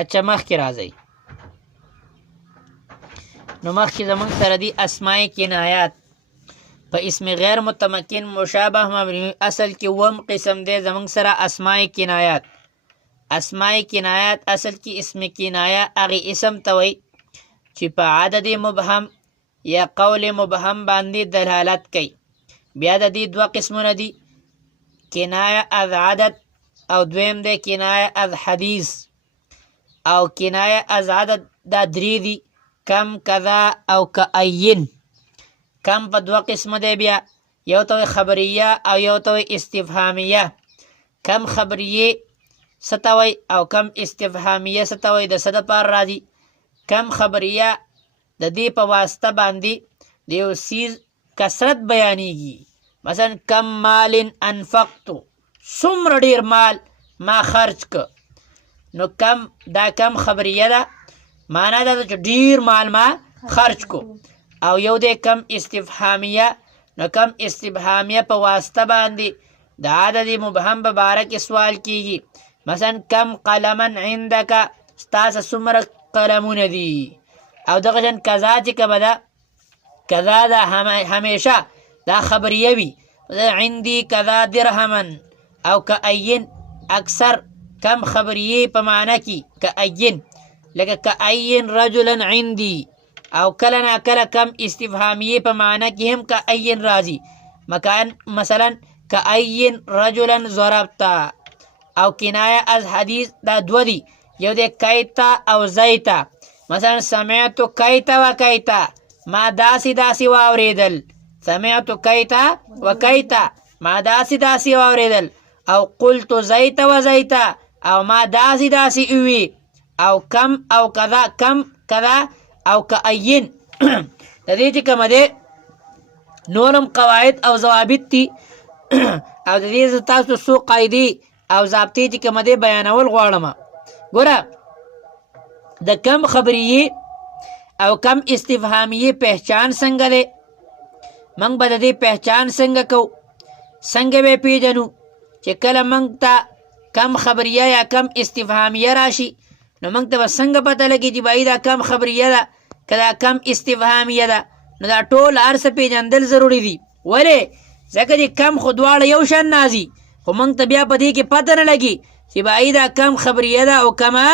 اچھا مخکې راځئ نو مخکې زمونږ سره دي اسماء کنایات په اسم غیر متمکن مشابه مبني اصل کې وم قسم دی زمونږ سره اسماء کنایات اسماء کنایات اصل کې اسم کنایه هغې اسم ته وایي چې په عدد مبهم یا قول مبهم باندې دلالت کوي بیا د دې دوه قسمونه دي کنایه از عدد او دویم دی کنایه از حدیث او کنایه از عدد دا درې دي کم کذا او کأین کم په دوه قسمه دی بیا یو ته خبریه او یو ته استفهامیه کم خبریه څه ته وایي او کم استفهامیه څه ته وایي د څه دپاره راځي کم خبریه د دې په واسطه باندې د یو څیز کثرت بیانیږي مثلا کم مال انفقتو څومره ډیر مال ما خرج که نو کم دا کم خبریه ده معنا دا چې ډیر مال ما خرج کو او یو دی کم استفهامیه نو کم استفهامیه په واسطه باندې د عدد مبهم په باره کې سوال کیږي مثلا کم قلما عندک ستاسو څومره قلمونه دي او دغه شان کذا چې کومه ده کذا ده همیشه دا خبریه وي عندي کذا درهما او کأین اکثر کم خبریه په معنا کې کأین لکه کأین رجلا عندي او کله نا کله کم استفهامیه په معنا کې هم کأین راځي مکان مثلا کأین رجلا ضربتا او کنایه از حدیث دا دو دي یو دی کیتا او زیتا مثلا سمعت کیتا و کیتا ما داسی داسی واوریدل سمعت کیتا و کیتا ما داسی داسی واوریدل او قلت زیتا و زیتا او ما داسی داسی اوی او کم او کذا کم کذا او کأین د دې چې کومه دی نورم قواعد او ضوابط دي او د دې زه تاسو څو قاعدې او ضابطې چې کومه دی بیانول غواړم ګوره د کم خبریه او کم استفهامیه پہچان څنګه دی موږ به د دې پہچان څنګه کوو څنګه به پیژنو چې کله موږ ته کم خبریه یا کم استفهامیه راشي نو موږ ته به څنګه پته لګي چې بھائی دا کم خبریه ده که دا کم استفهامیه ده نو دا ټول هر څه پیژندل ضروري دي ولې ځکه چې کم خو دواړه یو شان نازي خو موږ ته بیا په دې کې پته نه لګي چې بھائی دا کم خبریه ده او کمه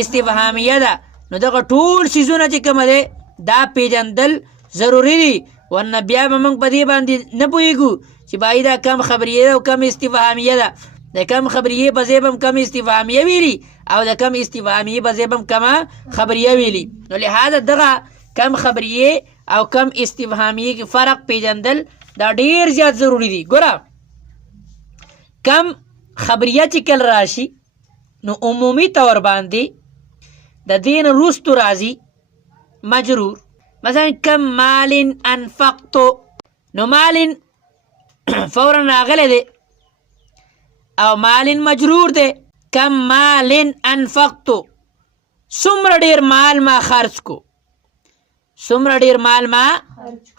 استفهامیه ده نو دغه ټول څیزونه چې کومه دی دا پیژندل ضروري دي ورنه بیا به موږ په دې باندې نه پوهېږو چې بھائی دا کم خبریه ده او کم استفهامیه ده د کم خبریه په ځای به هم کم استفهامیه ویلي او د کم استفهامیه په ځای به هم کمه خبریه ویلي نو لهذا دغه کم خبریه او کم استفهامیه کې فرق پیژندل دا ډیر زیات ضروری دي ګوره کم خبریه چې کله راشي نو عمومي طور باندې د دین وروستو راځي مجرور مثلا کم مال انفقتو نو مال فورا راغلی دی او مال مجرور دی کم مال انفقتو څومره ډیر مال ما خرج کو څومره ډیر مال ما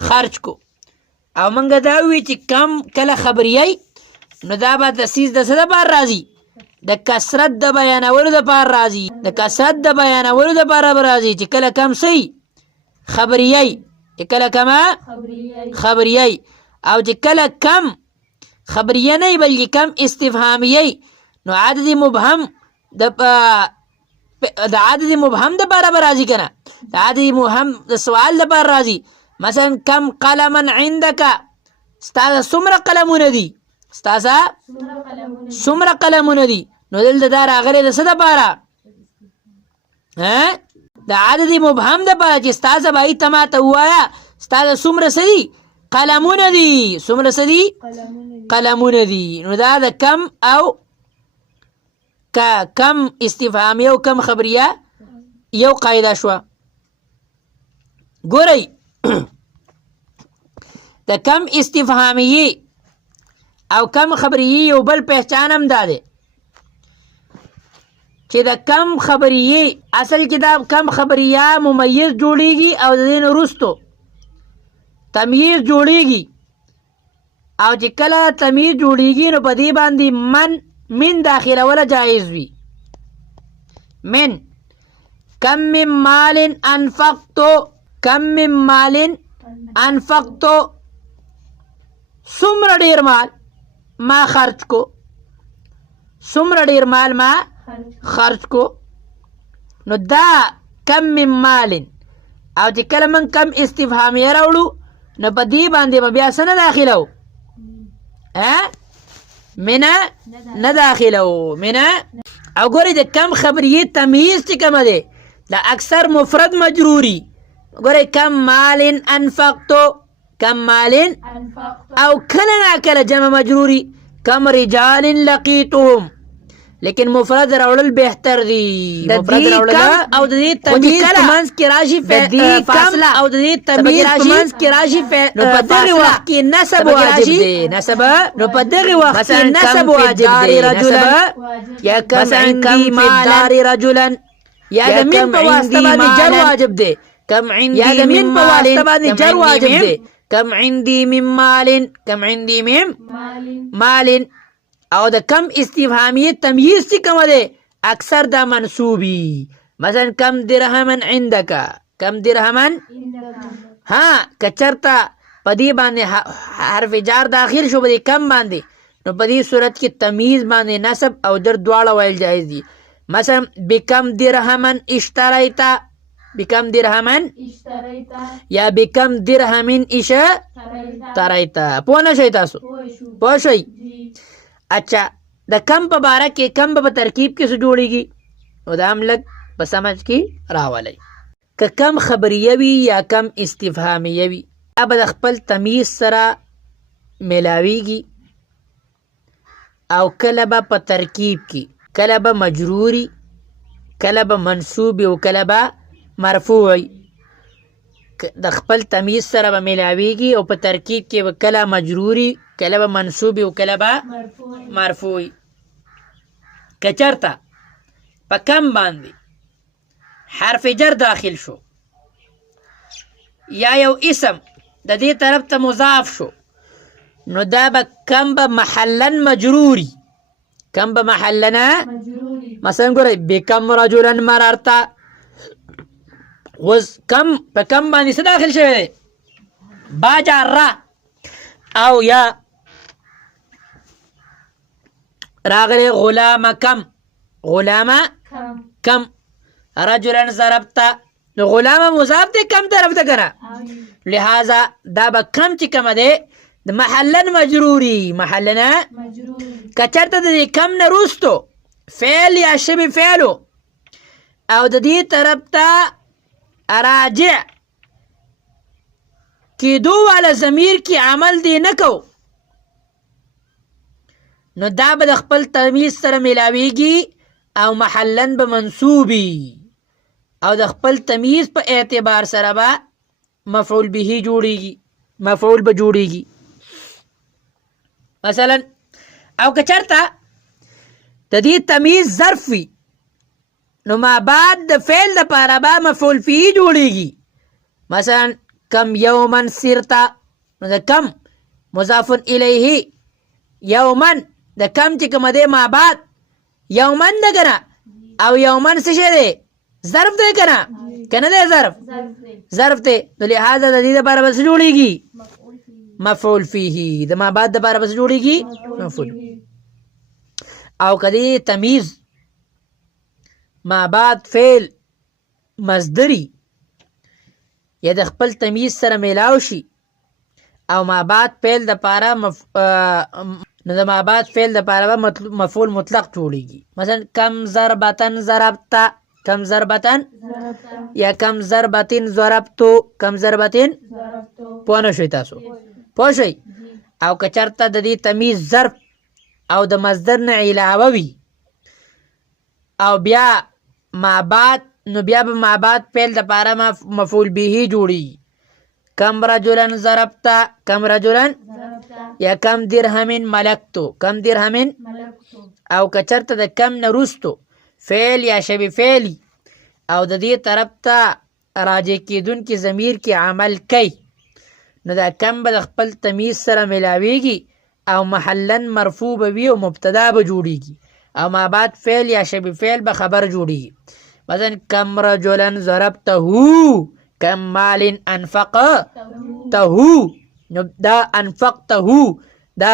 خرج کو او موږ دا وی چې کم کله خبریه نو دا به د څیز د څه دپاره راځي د کثرت د بیانولو دپاره راځي د کثرت د بیانولو دپاره به راځي چې کله کم څه خبریه چې کله کمه خبریه او چې کله کم خبریه نه بلکې کم استفهامیه نو عدد مبهم د عدد مبهم دپاره به راځي که نه د عدد مبهم د سوال دپاره راځي مثلا کم قلما عندک ستا څومره قلمونه دي ستاسه څومره قلمونه دي نو دلته دا راغلی د څه دپاره د عدد مبهم دپاره چې ستاسه بهی ته ماته ووایه ستاسه څومره څه دي قلمونه دي څومره څه دي قلمونه دي نو دا د کم او کم استفهامیه او کم خبریه یو قاعده شوه ګورئ د کم استفهامیه او کم خبریه یو بل پہچان هم دا دی چې د کم خبریه اصل کې دا کم خبریه ممیز جوړیږي او د دې نه وروستو تمیز جوړیږي او چې کله تمیز جوړیږي نو په دې باندې من داخلوله جایز وي من کم من مال انفقتو، کم من مال انفقتو، څومره ډیر مال ما خرج کو، څومره ډیر مال ما خرج کو. نو دا کم من مال، او چې کله من کم استفهامیه راوړو نو په دې باندې به بیا څه نه داخلو، منه نه داخلو، منه. او ګورئ د کم خبریې تمیز چې کومه دی دا اکثر مفرد مجروري. ګورئ کم مال انفقتو، کم مال، او کله نا کله جمع مجروري کم رجال لقیتهم، لیکن مفرد راوړل بهتر دی. مفرد راوړل او د دې تمیز په منځ کې راشي فاصله، او د دې تمیز په منځ کې راشي نو په دغه وخت کې نسب واجب دی. نسب نو په دغه وخت کې نسب واجب دی. نسب یا کم عندي مال رجلا، یا د من په واسطه باندې جر واجب دی. کم عندي من مال، جر واجب دی. کم عندي من مال، کم عندي من مال. او د کم استفهامیه تمیز چې کومه دی اکثر دا منصوبی. مثلا کم درهمن عندک، کم درهمن. ها کچرتا په دې باندې حرف جار داخل شو په دې کم باندې، نو په دې صورت کې تمیز باندې نصب او در دواړه ویل جایز دي. مثلا بکم درهمن اشتریتا، بکم درهمن یا بکم درهمن اشتریتا. پوه نه شئ تاسو؟ پوه شئ؟ اچھا د کم په باره کې کم په ترکیب کې څه جوړیږي نو دا هم لږ په سمجھ کې راولئ. که کم خبریه وي یا کم استفهامیه وي دا به د خپل تمیز سره میلاویږي، او کله به په ترکیب کې، کله به مجروري، کله به منصوبي، او کله به مرفوعي. د خپل تمیز سره به میلاویږي او په ترکیب کې به کله مجروري، کله به منصوبي، او کله به مرفوعي. که چرته په کم باندې حرف جر داخل شو یا یو اسم د دې طرف ته مضاف شو نو دا به کم به محلا مجروري، کم به محلنا. مثلا ګورئ بکم رجلا مررتا، اوس کم په کم باندې څه داخل شوی دی؟ با جاره. او یا راغلی غلام کم، غلام کم، رجلا ضربتا. نو غلام مضاف دی کم طرف ته کنه، لہذا دا به کم چې کومه دی د محلن مجروري، محلنا. که چېرته د دې کم نه وروستو فعل یا شبه فعلو او د دې طرف ته راجع کېدو والا ضمیر کې عمل دی نه کو نو دا به د خپل تمیز سره میلاویږي او محلن به منصوبي، او د خپل تمیز په اعتبار سره به مفعول به جوړیږي، مفعول به جوړیږي. مثلا او که چېرته د دې تمیز ظرف وي نو ما بعد د فعل دپاره به مفعول فيه جوړیږي. مثلا کم یومن سرتا، نو د کم مضاف الیه، یومن د کم چې کومه دی ما بعد یومن ده کنه، او یومن څه شی دی؟ ظرف دی کنه، کنه دی ظرف؟ ظرف دی. نو لہذا د دې دپاره به څه جوړیږي؟ مفعول فيه. د ما بعد دپاره به څه جوړیږي؟ مفعول. او که دې تمیز ما بعد فعل مصدری یا د خپل تمیز سره میلاو شي او ما بعد فعل دپاره نو د ما بعد فعل دپاره به مفعول مطلق جوړیږي. مثلا کم ضربتن ضربته، کم ضربتن یا کم ضربتن ضربتو، کم ضربتن. پوه نه شئ تاسو؟ پوه شئ؟ او که چېرته د دې تمیز ظرف او د مصدر نه علاوه وي او بیا ما بعد، نو بیا به ما بعد فعل دپاره مفعول به جوړیږي. کم رجلا ضربته، کم رجلا یا کم درهمن ملکتو، کم درهمن. او که چېرته د کم نه وروستو فعل یا شبه فعلی او د دې طرف ته راجع کېدونکي ضمیر کې عمل کوي نو دا کم به د خپل تمیز سره میلاویږي او محلن مرفوع به وي او مبتدا به جوړیږي او ما بعد فعل یا شبه فعل به خبر جوړیږي. مثلا کم رجلا ضربته کم مال انفقته نو دا انفقته دا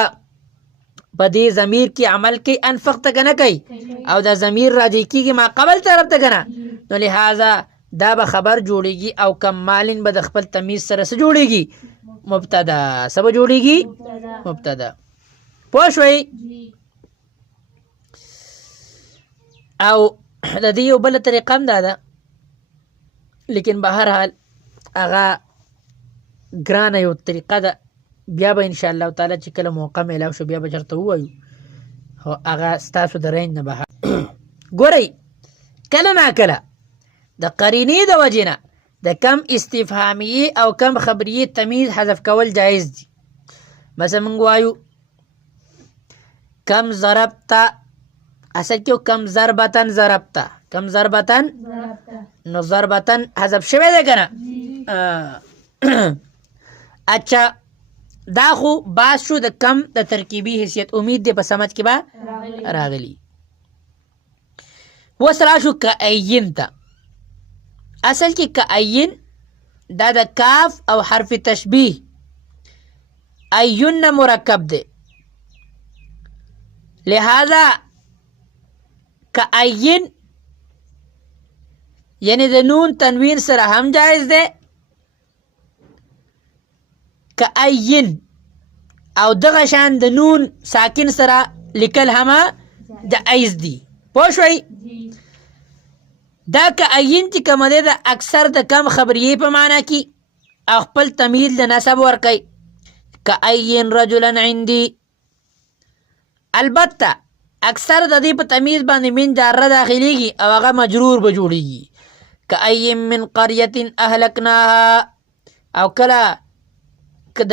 په دې ضمیر کې عمل کوي انفقته که نه کوي او دا ضمیر راجع کېږي ما قبل طرف ته که نه نو لہذا دا به خبر جوړیږي او کم مالین به د خپل تمیز سره څه جوړیږي مبتدا څه به جوړیږي مبتدا پوه شوئ او د دې یو بله طریقه هم دا ده لیکن به هر حال هغه ګرانه یو طریقه ده بیا به انشاءالله تعالی چې کله موقع میلاو شو بیا به چېرته ووایو خو هغه ستاسو د رینج نه بهر ګورئ کله ناکله د قرینې د وجې نه د کم استفهامیې او کم خبریې تمیز حذف کول جایز دي مثلا موږ وایو کم ضربته اصل کې کم ضربتن ضربته کم ضربتن نو ضربتن حذف شوی دی که نه اچھا دا خو باز شو د کم د ترکیبي حیثیت امید دی په سمجھ کې به راغلی اوس راشو کعین ته اصل کې کعین دا د کاف او حرف تشبیه عین نه مرکب دی لہذا کعین یعنی د نون تنوین سره هم جایز دی کعین او دغه شان د نون ساکن سره لیکل هم جایز دی پوه شوئ دا کعین چې کومه دی د اکثر د کم خبریې په معنا کې او خپل تمیز د نسب ورکوي کعین رجلا عندي البته اکثر د دې په تمیز باندې من جاره داخلیږي او هغه مجرور به جوړیږي کعین من قریة اهلکناها او کله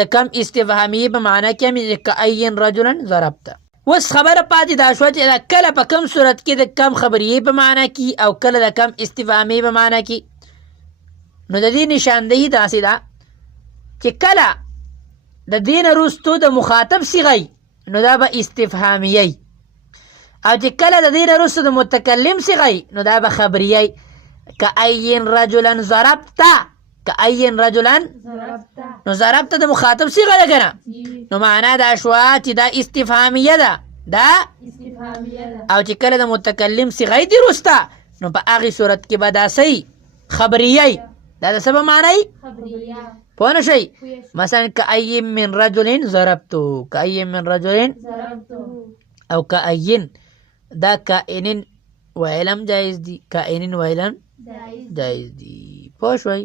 د کم استفهامیې په معنا کې هم کعین رجلا ضربته اوس خبره پاتې دا شوه چې دا کله په کم صورت کې د کم خبریې په معنا کې او کله د کم استفهامیې په معنا کې نو د دې نشاندهي داسې ده چې کله د دې نه وروستو د مخاطب صیغه نو دا به استفهامیه او چې کله د دې نه وروسته د متکلم صیغه نو دا به خبریه کعین رجلا ضربته کعین رجلا نو ضربته د مخاطب صیغه ده که نه نو معنا دا شوه چې دا استفهامیه ده دا او چې کله د متکلم صیغه دي وروسته نو په هغې صورت کې به دا صحیح خبریه دا د څه به معنی پوه نه شئ مثلا کعین من رجل ضربتو کعین من رجل او کعین دا کائنین ویلم جایز دی کائنین ویلم جایز دی پوه شوئ